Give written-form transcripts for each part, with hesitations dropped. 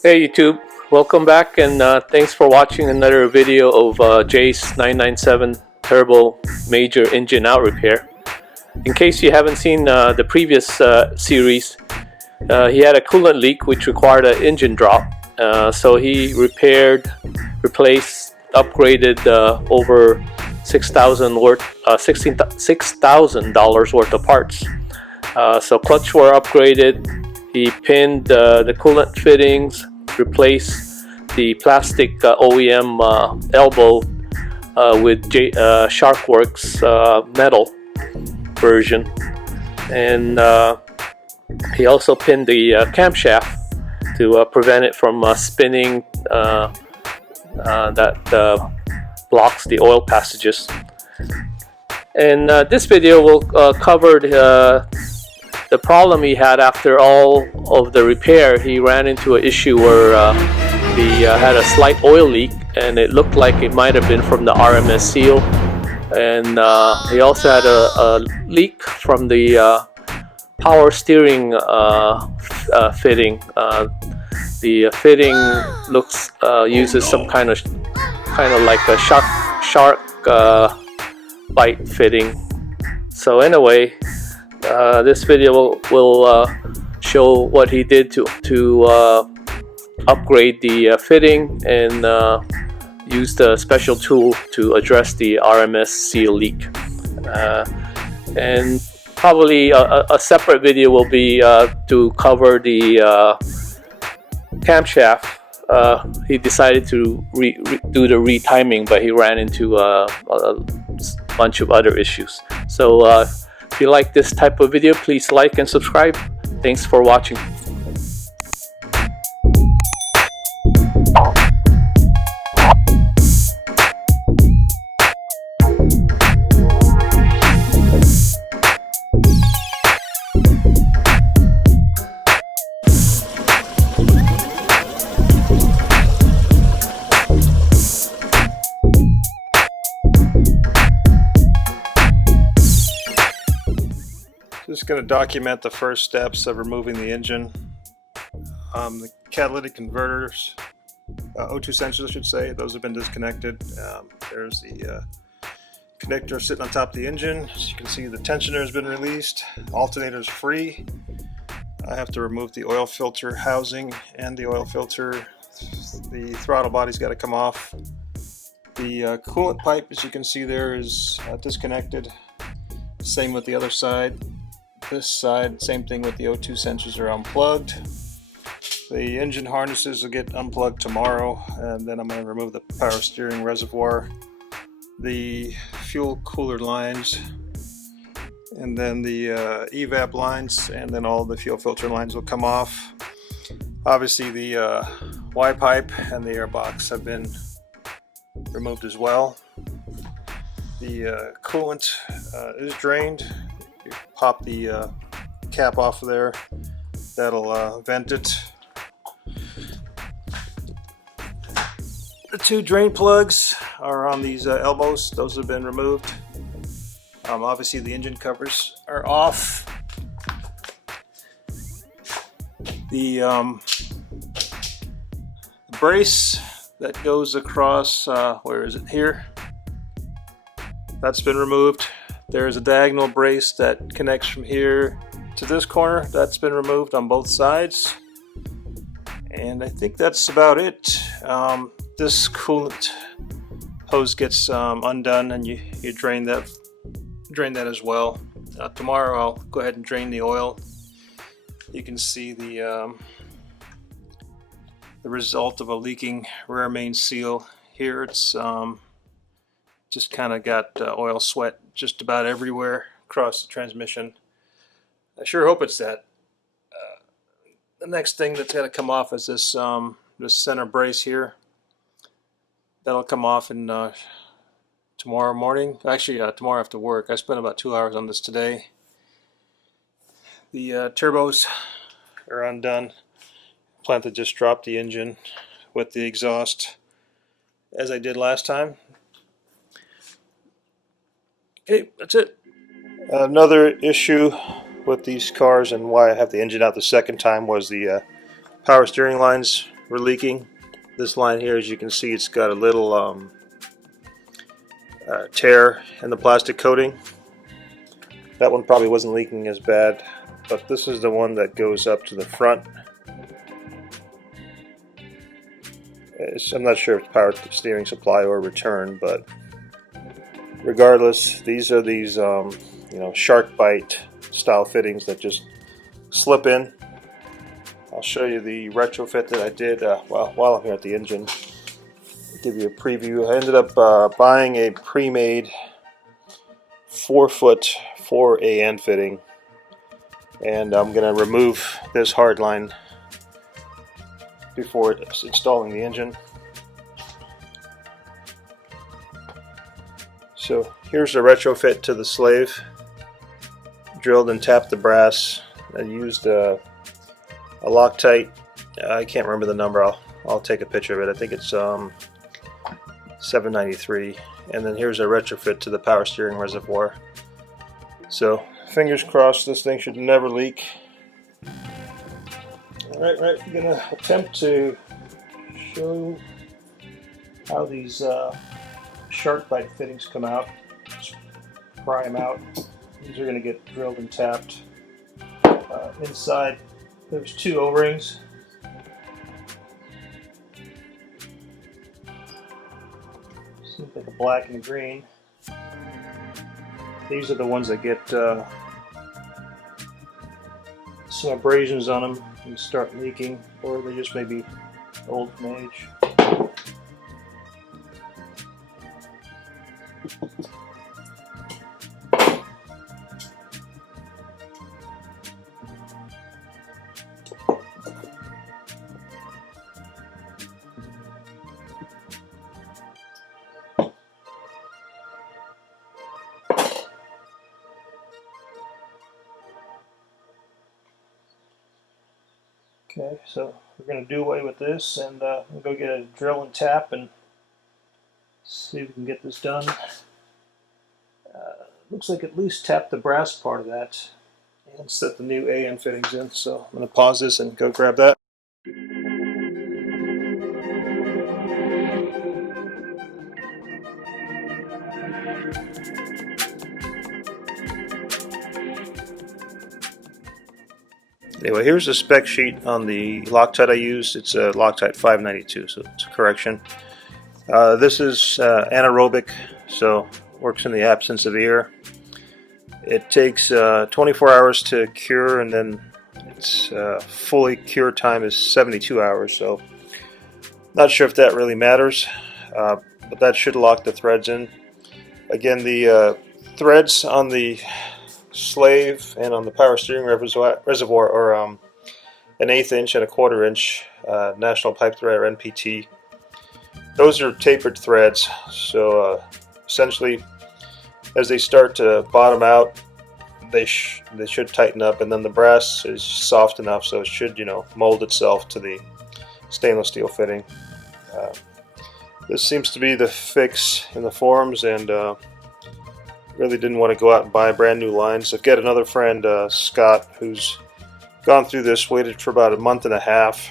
Hey YouTube, welcome back and thanks for watching another video of Jay's 997 Turbo Major Engine Out Repair. In case you haven't seen the previous series, he had a coolant leak which required an engine drop. So he repaired, replaced, upgraded over $6,000 worth of parts. So clutch were upgraded. He pinned the coolant fittings, replaced the plastic OEM elbow with Sharkworks metal version, and he also pinned the camshaft to prevent it from spinning that blocks the oil passages. And this video will cover the problem he had after all of the repair. He ran into an issue where he had a slight oil leak, and it looked like it might have been from the RMS seal. And he also had a leak from the power steering fitting. The fitting uses some kind of like a shark bite fitting. So anyway, this video will show what he did to upgrade the fitting and use the special tool to address the RMS seal leak. And probably a separate video will be to cover the camshaft. He decided to do the retiming, but he ran into a bunch of other issues. So if you like this type of video, please like and subscribe. Thanks for watching. Just going to document the first steps of removing the engine. The catalytic converters, O2 sensors I should say, those have been disconnected. There's the connector sitting on top of the engine. As you can see, the tensioner has been released. Alternator is free. I have to remove the oil filter housing and the oil filter. The throttle body's got to come off. The coolant pipe, as you can see there, is disconnected. Same with the other side. This side, same thing with the O2 sensors are unplugged. The engine harnesses will get unplugged tomorrow, and then I'm going to remove the power steering reservoir, the fuel cooler lines, and then the evap lines, and then all the fuel filter lines will come off. Obviously the Y pipe and the air box have been removed as well. The coolant is drained. You pop the cap off of there, that'll vent it. The two drain plugs are on these elbows, those have been removed. Obviously the engine covers are off. The brace that goes across, where is it, here? That's been removed. There's a diagonal brace that connects from here to this corner. That's been removed on both sides. And I think that's about it. This coolant hose gets undone, and you drain that as well. Tomorrow I'll go ahead and drain the oil. You can see the result of a leaking rear main seal. Here it's just kind of got oil sweat just about everywhere across the transmission. I sure hope it's that. The next thing that's got to come off is this this center brace here. That'll come off in tomorrow morning. Actually, tomorrow after work. I spent about 2 hours on this today. The turbos are undone. Plan to just drop the engine with the exhaust as I did last time. Okay, that's it. Another issue with these cars and why I have the engine out the second time was the power steering lines were leaking. This line here, as you can see, it's got a little tear in the plastic coating. That one probably wasn't leaking as bad, but this is the one that goes up to the front. I'm not sure if it's power steering supply or return, but regardless, these are these shark bite style fittings that just slip in. I'll show you the retrofit that I did while I'm here at the engine. I'll give you a preview. I ended up buying a pre-made 4-foot 4AN fitting, and I'm going to remove this hard line before installing the engine. So here's the retrofit to the slave. Drilled and tapped the brass. I used a Loctite. I can't remember the number. I'll take a picture of it. I think it's 793. And then here's a retrofit to the power steering reservoir. So fingers crossed, this thing should never leak. Alright, I'm going to attempt to show how these shark bite fittings come out. Just pry them out. These are going to get drilled and tapped. Inside there's 2 O-rings. Seems like a black and a green. These are the ones that get some abrasions on them and start leaking, or they just may be old from age. Okay, so we're going to do away with this, and we'll go get a drill and tap and see if we can get this done. Looks like at least tap the brass part of that and set the new AN fittings in. So I'm going to pause this and go grab that. Anyway, here's the spec sheet on the Loctite I used. It's a Loctite 592, so it's a correction. This is anaerobic, so works in the absence of air. It takes 24 hours to cure, and then its fully cure time is 72 hours. So not sure if that really matters, but that should lock the threads in. Again, the threads on the slave and on the power steering reservoir are an 1/8 inch and a 1/4 inch National Pipe Thread, or NPT. Those are tapered threads, so essentially as they start to bottom out, they should tighten up, and then the brass is soft enough so it should mold itself to the stainless steel fitting. This seems to be the fix in the forums, and really didn't want to go out and buy brand new lines. I've got another friend, Scott, who's gone through this, waited for about a month and a half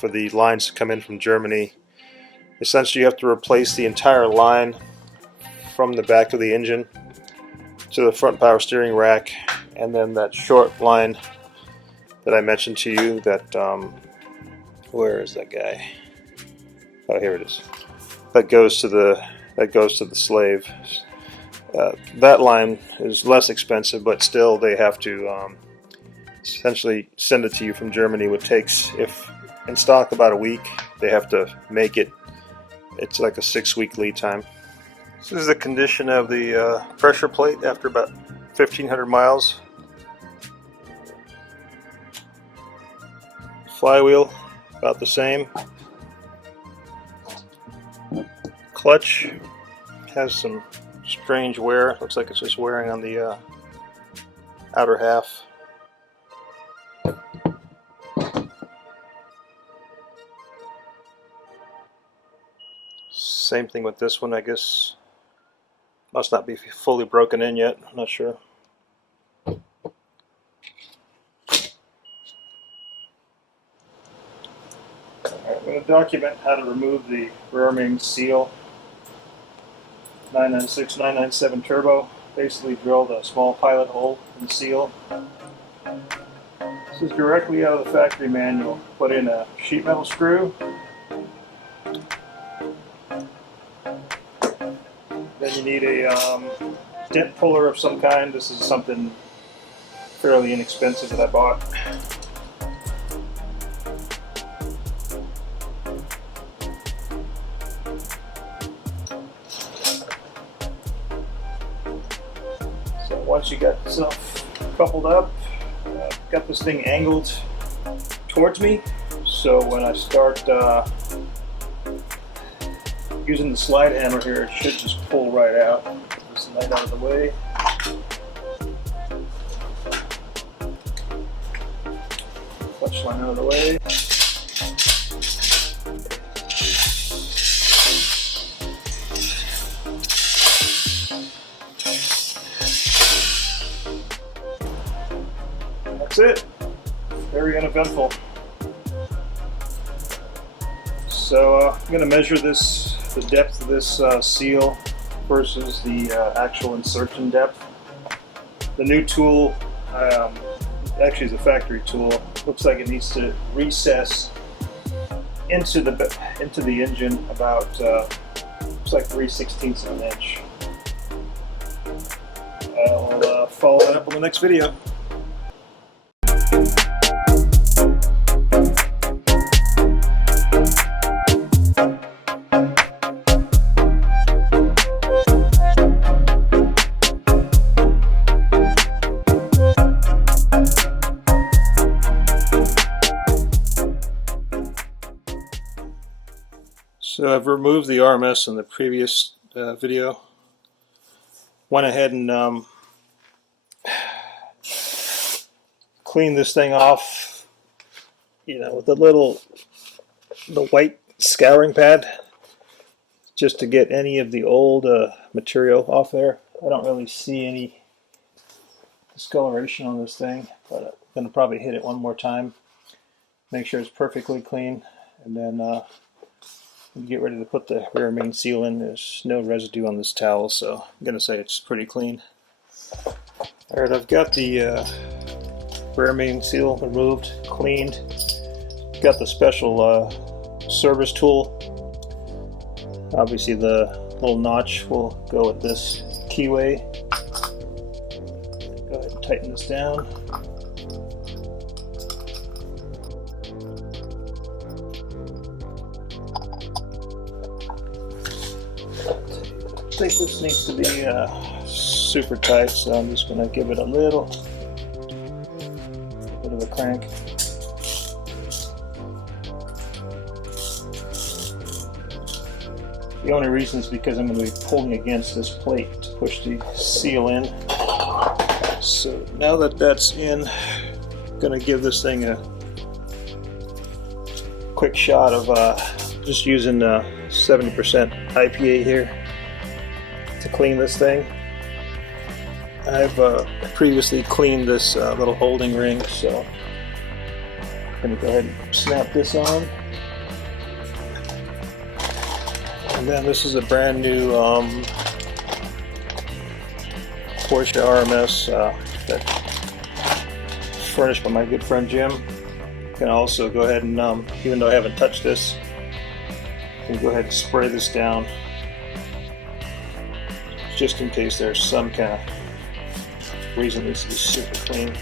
for the lines to come in from Germany. Essentially you have to replace the entire line from the back of the engine to the front power steering rack, and then that short line that I mentioned to you, that where is that guy? Oh, here it is. That goes to the slave. That line is less expensive, but still they have to essentially send it to you from Germany, which takes, if in stock, about a week. They have to make it. It's like a 6-week lead time. This is the condition of the pressure plate after about 1,500 miles. Flywheel, about the same. Clutch has some strange wear. Looks like it's just wearing on the outer half. Same thing with this one, I guess. Must not be fully broken in yet. I'm not sure. I'm going to document how to remove the rear main seal. 996, 997 turbo. Basically drilled a small pilot hole in the seal. This is directly out of the factory manual. Put in a sheet metal screw. Then you need a dent puller of some kind. This is something fairly inexpensive that I bought. So once you got yourself coupled up, got this thing angled towards me, so when I start using the slide hammer here, it should just pull right out. Get this light out of the way. Clutch line out of the way. That's it. Very uneventful. So I'm going to measure the depth of this seal versus the actual insertion depth. The new tool actually is a factory tool. Looks like it needs to recess into the engine about looks like 3/16 of an inch. I'll follow that up on the next video. So I've removed the RMS in the previous video. Went ahead and cleaned this thing off, with the white scouring pad, just to get any of the old material off there. I don't really see any discoloration on this thing, but I'm going to probably hit it one more time, make sure it's perfectly clean, and then get ready to put the rear main seal in. There's no residue on this towel, so I'm going to say it's pretty clean. Alright, I've got the rear main seal removed, cleaned. Got the special service tool. Obviously the little notch will go with this keyway. Go ahead and tighten this down. I think this needs to be super tight, so I'm just going to give it a little bit of a crank. The only reason is because I'm going to be pulling against this plate to push the seal in. So now that that's in, I'm going to give this thing a quick shot of just using 70% IPA here to clean this thing. I've previously cleaned this little holding ring, so I'm going to go ahead and snap this on. And then this is a brand new Porsche RMS that furnished by my good friend Jim. You can also go ahead and, even though I haven't touched this, you can go ahead and spray this down, just in case there's some kind of reason this is super clean.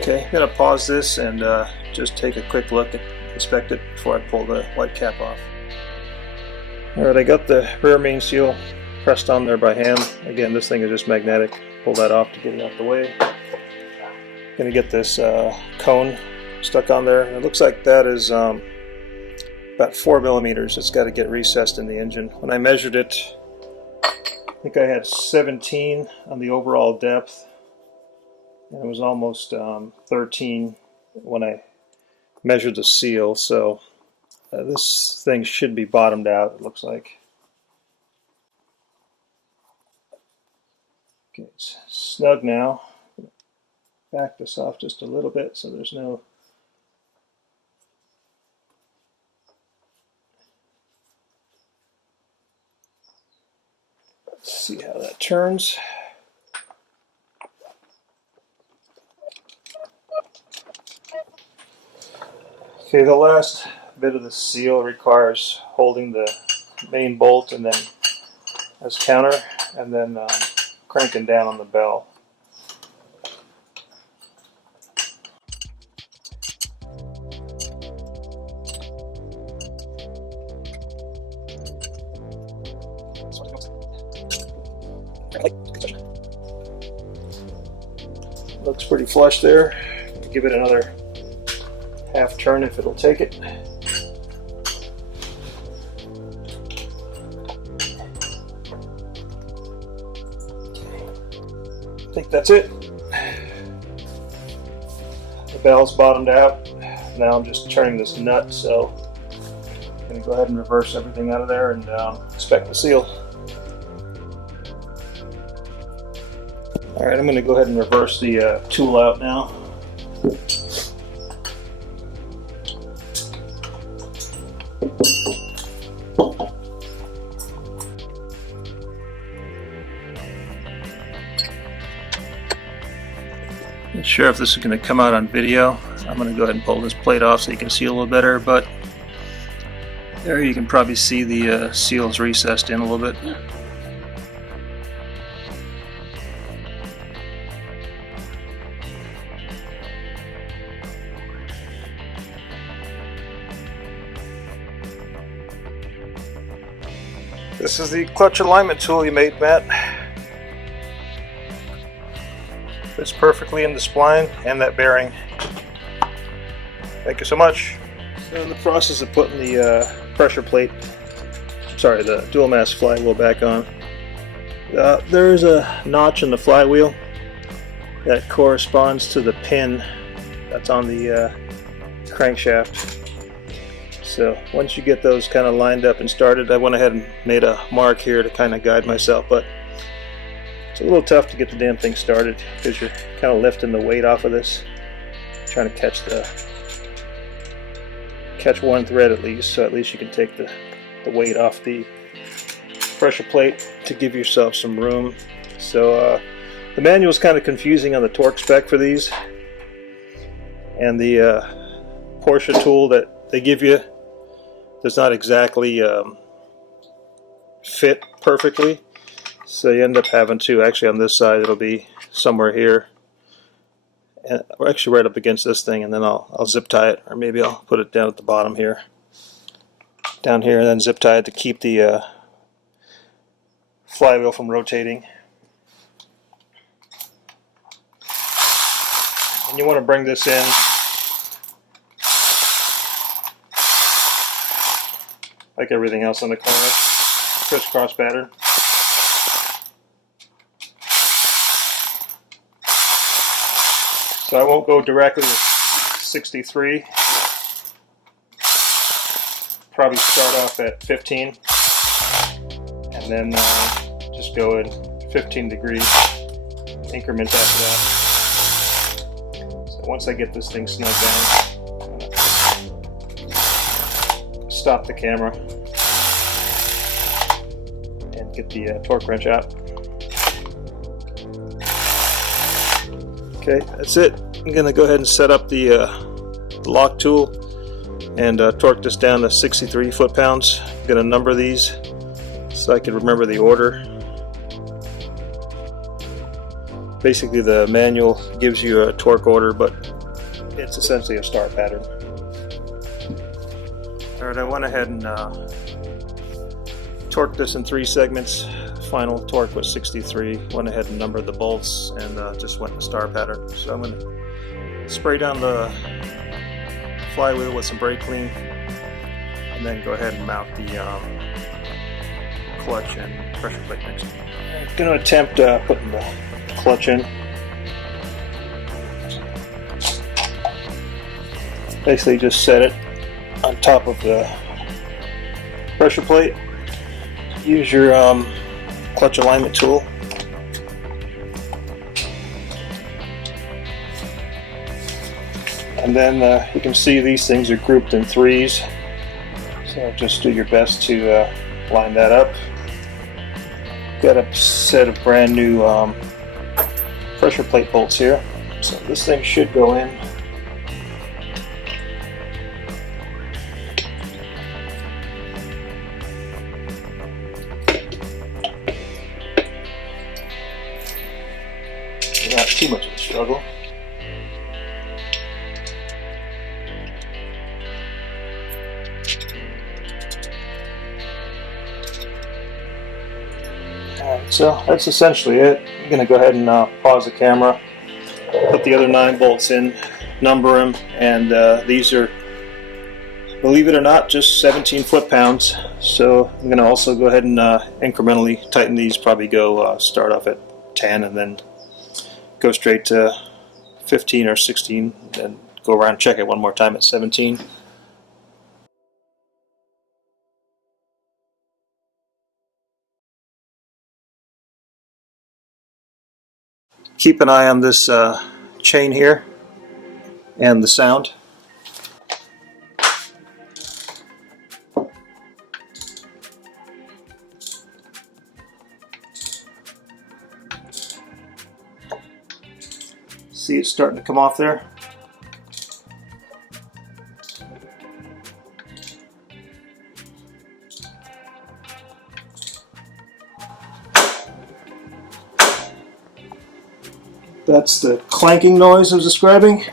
Okay, I'm going to pause this and just take a quick look and inspect it before I pull the white cap off. Alright, I got the rear main seal pressed on there by hand. Again, this thing is just magnetic. Pull that off to get it out the way. Going to get this cone stuck on there. It looks like that is about 4 millimeters. It's got to get recessed in the engine. When I measured it, I think I had 17 on the overall depth. and it was almost 13 when I measured the seal, so this thing should be bottomed out, it looks like. Okay, it's snug now. Back this off just a little bit so there's no let's see how that turns. Okay, the last bit of the seal requires holding the main bolt and then as counter, and then cranking down on the bell. Looks pretty flush there. Give it another half turn if it'll take it. I think that's it. The bell's bottomed out. Now I'm just turning this nut, so I'm going to go ahead and reverse everything out of there and inspect the seal. Alright, I'm going to go ahead and reverse the tool out now. Not sure if this is going to come out on video. I'm going to go ahead and pull this plate off so you can see a little better, but there you can probably see the seals recessed in a little bit. This is the clutch alignment tool you made, Matt. Fits perfectly in the spline and that bearing. Thank you so much. So in the process of putting the pressure plate, sorry, the dual mass flywheel back on, there is a notch in the flywheel that corresponds to the pin that's on the crankshaft. So once you get those kind of lined up and started, I went ahead and made a mark here to kind of guide myself, but it's a little tough to get the damn thing started because you're kind of lifting the weight off of this, trying to catch one thread at least, so at least you can take the weight off the pressure plate to give yourself some room. So the manual is kind of confusing on the torque spec for these, and the Porsche tool that they give you does not exactly fit perfectly, so you end up having to, actually on this side it'll be somewhere here, and we're actually right up against this thing, and then I'll zip tie it, or maybe I'll put it down at the bottom here, down here, and then zip tie it to keep the flywheel from rotating. And you want to bring this in like everything else on the corner, crisscross pattern. So I won't go directly with 63. Probably start off at 15, and then just go in 15-degree increments after that. So once I get this thing snug down, stop the camera and get the torque wrench out. Okay, that's it. I'm going to go ahead and set up the lock tool and torque this down to 63 foot-pounds. I'm going to number these so I can remember the order. Basically the manual gives you a torque order, but it's essentially a star pattern. Alright, I went ahead and torqued this in 3 segments. Final torque was 63. Went ahead and numbered the bolts and just went in star pattern. So I'm going to spray down the flywheel with some brake clean and then go ahead and mount the clutch and pressure plate next. I'm going to attempt putting the clutch in. Basically just set it on top of the pressure plate. Use your clutch alignment tool. And then you can see these things are grouped in threes. So just do your best to line that up. Got a set of brand new pressure plate bolts here. So this thing should go in. Not too much of a struggle. Alright, so that's essentially it. I'm going to go ahead and pause the camera, put the other 9 bolts in, number them, and these are, believe it or not, just 17 foot-pounds. So I'm going to also go ahead and incrementally tighten these, probably go start off at 10 and then go straight to 15 or 16, and go around and check it one more time at 17. Keep an eye on this chain here and the sound. See it's starting to come off there. That's the clanking noise I was describing.